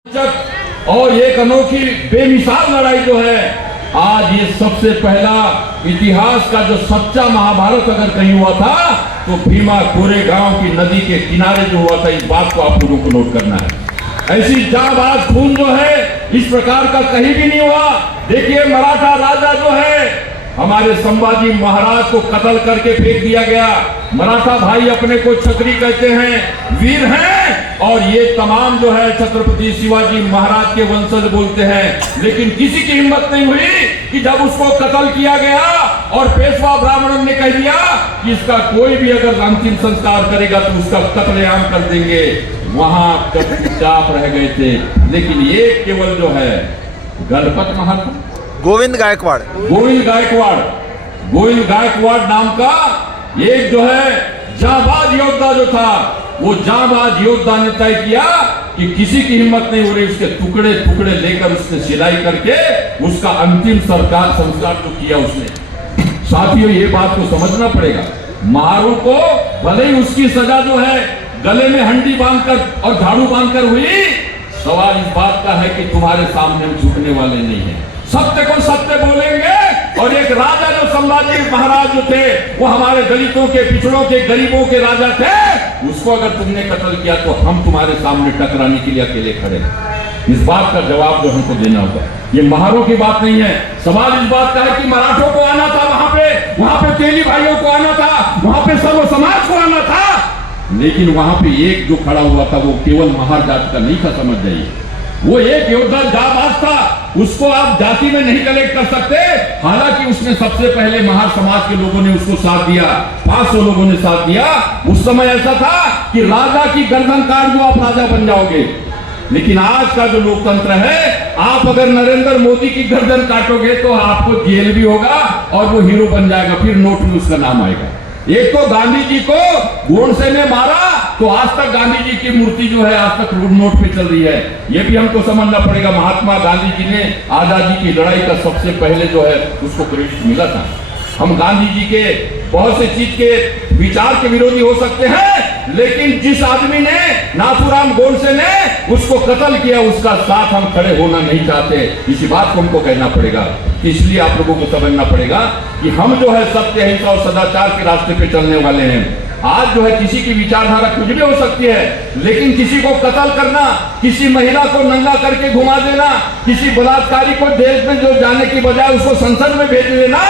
और एक अनोखी बेमिसाल लड़ाई जो है आज ये सबसे पहला इतिहास का जो सच्चा महाभारत अगर कहीं हुआ था तो भीमा कोरेगांव की नदी के किनारे जो हुआ था। इस बात को आप लोगों को नोट करना है। ऐसी जाबाज खून जो है इस प्रकार का कहीं भी नहीं हुआ। देखिए मराठा राजा जो है हमारे संभाजी महाराज को कत्ल करके फेंक दिया गया। मराठा भाई अपने को छत्री कहते हैं, वीर हैं, और ये तमाम जो है छत्रपति शिवाजी महाराज के वंशज बोलते हैं। लेकिन किसी की हिम्मत नहीं हुई कि जब उसको कत्ल किया गया और पेशवा ब्राह्मणों ने कह दिया कि इसका कोई भी अगर अंतिम संस्कार करेगा तो उसका कत्लेआम कर देंगे, वहां चुपचाप रह गए थे। लेकिन ये केवल जो है गणपत महाराज गोविंद गायकवाड़ नाम का एक जो है जाबाज योद्धा जो था, वो जाबाज योद्धा ने तय किया कि किसी की हिम्मत नहीं हो रही, उसके टुकड़े टुकड़े लेकर उसने सिलाई करके उसका अंतिम संस्कार जो किया उसने। साथियों ये बात को समझना पड़ेगा, महारू को भले ही उसकी सजा जो है गले में हंडी बांधकर और झाड़ू बांधकर हुई, सवाल इस बात का है कि तुम्हारे सामने हम झुकने वाले नहीं हैं। सत्य को सत्य बोलेंगे। और एक राजा जो संभाजी महाराज जो थे वो हमारे दलितों के, पिछड़ों के, गरीबों के राजा थे, उसको अगर तुमने कत्ल किया तो हम तुम्हारे सामने टकराने के लिए अकेले खड़े हैं। इस बात का जवाब जो हमको देना होगा। ये महारों की बात नहीं है, सवाल इस बात का है कि मराठों को आना था वहां पे तेली भाइयों को आना था, वहां पे सर्व समाज को आना था। लेकिन वहां पे एक जो खड़ा हुआ था वो केवल महार जाति का नहीं था, समझ जाइए। वो एक योद्धा जाबाज था, उसको आप जाति में नहीं कलेक्ट कर सकते। हालांकि उसने सबसे पहले महार समाज के लोगों ने उसको साथ दिया, 500 लोगों ने साथ दिया। उस समय ऐसा था कि राजा की गर्दन काट दो आप राजा बन जाओगे। लेकिन आज का जो लोकतंत्र है, आप अगर नरेंद्र मोदी की गर्दन काटोगे तो आपको जेल भी होगा और वो हीरो बन जाएगा, फिर नोट में उसका नाम आएगा। एक तो गांधी जी को गोडसे ने मारा तो आज तक गांधी जी की मूर्ति जो है आज तक नोट पे चल रही है। ये भी हमको समझना पड़ेगा। महात्मा गांधी जी ने आजादी की लड़ाई का सबसे पहले जो है उसको क्रेडिट मिला था। हम गांधी जी के बहुत से चीज के विचार के विरोधी हो सकते हैं, लेकिन जिस आदमी ने नाथूराम गोडसे ने उसको कत्ल किया उसका साथ हम खड़े होना नहीं चाहते। इसी बात को हमको कहना पड़ेगा। इसलिए आप लोगों को समझना पड़ेगा कि हम जो है सत्य, अहिंसा और सदाचार के रास्ते पे चलने वाले हैं। आज जो है किसी की विचारधारा कुछ भी हो सकती है, लेकिन किसी को कत्ल करना, किसी महिला को नंगा करके घुमा देना, किसी बलात्कारी को देश में जो जाने की बजाय उसको संसद में भेज देना,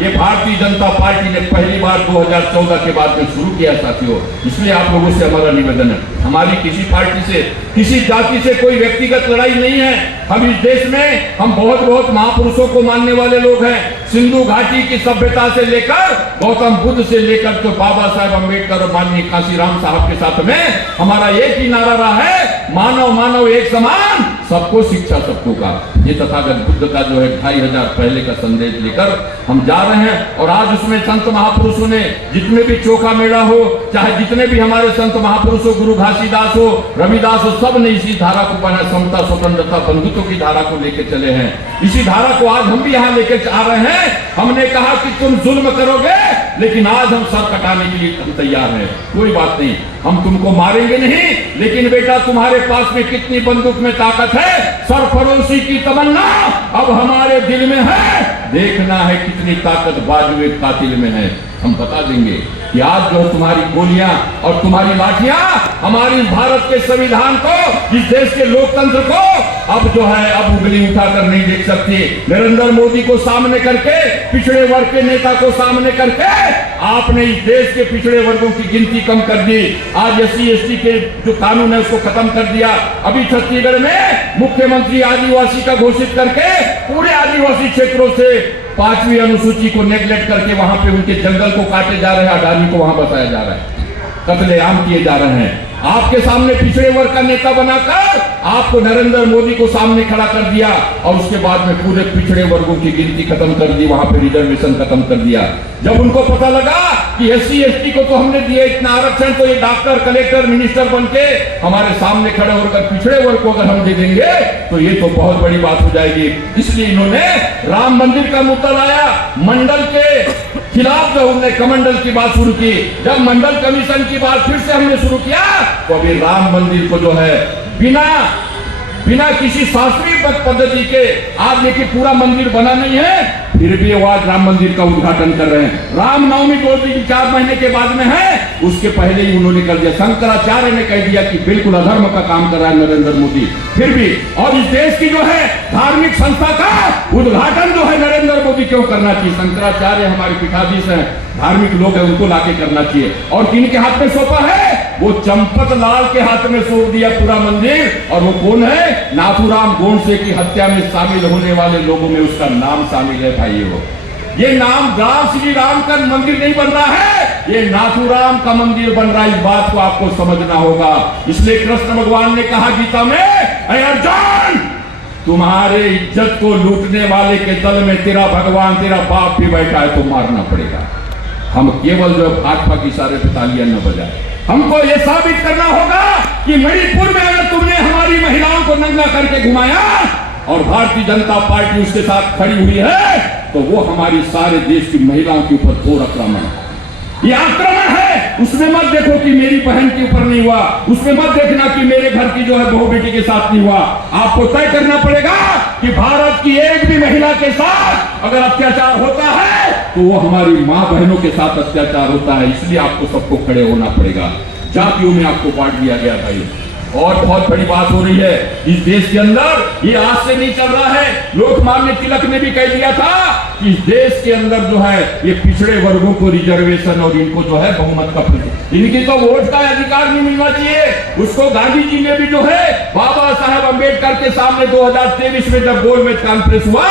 ये भारतीय जनता पार्टी ने पहली बार 2014 के बाद में शुरू किया साथियों। इसलिए आप लोगों से हमारा निवेदन है, हमारी किसी पार्टी से, किसी जाति से कोई व्यक्तिगत लड़ाई नहीं है। हम इस देश में हम बहुत महापुरुषों को मानने वाले लोग हैं। सिंधु घाटी की सभ्यता से लेकर गौतम बुद्ध से लेकर तो बाबा साहेब अम्बेडकर और माननीय कांशीराम साहब के साथ में हमारा एक ही नारा रहा है, मानव मानव एक समान, सबको शिक्षा सबको का। ये तथागत बुद्ध का जो है 2500 पहले का संदेश लेकर हम जा रहे हैं। और आज उसमें संत महापुरुषों ने जितने भी चोखा मेला हो, चाहे जितने भी हमारे संत महापुरुष हो, गुरु घासीदास हो, रविदास हो, सब ने इसी धारा को बना, समता स्वतंत्रता बंधुत्व की धारा को लेकर चले हैं। इसी धारा को आज हम भी यहाँ लेकर आ रहे हैं। हमने कहा कि तुम जुल्म करोगे, लेकिन आज हम सर कटाने के लिए हम तैयार हैं। कोई बात नहीं, हम तुमको मारेंगे नहीं, लेकिन बेटा तुम्हारे पास में कितनी बंदूक में ताकत है, सरफरोशी की तमन्ना अब हमारे दिल में है। देखना है कितनी ताकत बाजुए कातिल में है। हम बता देंगे कि आज जो तुम्हारी गोलियां और तुम्हारी लाठियां हमारी भारत के संविधान को, इस देश के लोकतंत्र को अब जो है अब उंगली उठाकर नहीं देख सकती। नरेंद्र मोदी को सामने करके, पिछड़े वर्ग के नेता को सामने करके आपने इस देश के पिछड़े वर्गों की गिनती कम कर दी। आज SC ST के जो कानून है उसको खत्म कर दिया। अभी छत्तीसगढ़ में मुख्यमंत्री आदिवासी का घोषित करके पूरे आदिवासी क्षेत्रों से 5वीं अनुसूची को नेग्लेक्ट करके वहां पे उनके जंगल को काटे जा रहे हैं, अडानी को वहां बसाया जा रहा है, कत्लेआम किए जा रहे हैं। आपके सामने पिछड़े वर्ग का नेता बनाकर आपको नरेंद्र मोदी को सामने खड़ा कर दिया और उसके बाद में पूरे पिछड़े वर्गों की गिनती खत्म कर दी, वहां पे रिजर्वेशन खत्म कर दिया। जब उनको पता लगा कि SC ST को तो हमने दिया इतना आरक्षण, तो ये डॉक्टर, कलेक्टर, मिनिस्टर बनके हमारे सामने खड़े होकर पिछड़े वर्ग को अगर हम दे देंगे तो ये तो बहुत बड़ी बात हो जाएगी। इसलिए इन्होंने राम मंदिर का मुद्दा लाया, मंडल के खिलाफ जो हमने कमंडल की बात शुरू की। जब मंडल कमीशन की बात फिर से हमने शुरू किया तो अभी राम मंदिर को जो है बिना बिना किसी शास्त्रीय पद्धति के आज देखिए पूरा मंदिर बना नहीं है, फिर भी वो आज राम मंदिर का उद्घाटन कर रहे हैं। रामनवमी 2-4 महीने के बाद में है, उसके पहले ही उन्होंने कर दिया। शंकराचार्य ने कह दिया कि बिल्कुल अधर्म का काम कर रहा है नरेंद्र मोदी, फिर भी। और इस देश की जो है धार्मिक संस्था का उद्घाटन जो है नरेंद्र मोदी क्यों करना चाहिए? शंकराचार्य हमारे पीठाधीश हैं, धार्मिक लोग हैं, उनको लाके करना चाहिए। और किनके हाथ में सौंपा है? वो चंपत लाल के हाथ में सौंप दिया पूरा मंदिर। और वो कौन है? नाथूराम गोडसे की हत्या में शामिल होने वाले लोगों में उसका नाम शामिल है भाइयों। ये नाम राम श्री राम का मंदिर नहीं बन रहा है, ये नाथूराम का मंदिर बन रहा है। इस बात को आपको समझना होगा। इसलिए कृष्ण भगवान ने कहा गीता में, ऐ अर्जुन, तुम्हारे इज्जत को लूटने वाले के दल में तेरा भगवान, तेरा बाप भी बैठा है, तो मारना पड़ेगा। हम केवल जो भाजपा की सारे तालियां न बजाए, हमको ये साबित करना होगा कि मणिपुर में अगर तुमने हमारी महिलाओं को नंगा करके घुमाया और भारतीय जनता पार्टी उसके साथ खड़ी हुई है, तो वो हमारी सारे देश की महिलाओं के ऊपर घोर आक्रमण है। ये आक्रमण है। उसमें मत देखो कि मेरी बहन के ऊपर नहीं हुआ, उसमें मत देखना कि मेरे घर की जो है बहू बेटी के साथ नहीं हुआ। आपको तय करना पड़ेगा कि भारत की एक भी महिला के साथ अगर अत्याचार होता है तो वो हमारी मां बहनों के साथ अत्याचार होता है। इसलिए आपको सबको खड़े होना पड़ेगा। जातियों में आपको बांट दिया गया भाई। और बहुत बड़ी बात हो रही है इस देश के अंदर, ये आज से नहीं चल रहा है। लोकमान्य तिलक ने भी कह दिया था कि इस देश के अंदर जो है ये पिछड़े वर्गों को रिजर्वेशन और इनको जो है बहुमत का इनकी तो वोट का अधिकार नहीं मिलना चाहिए। उसको गांधी जी ने भी जो है बाबा साहेब अम्बेडकर के सामने 2023 में जब गोलमेज कॉन्फ्रेंस हुआ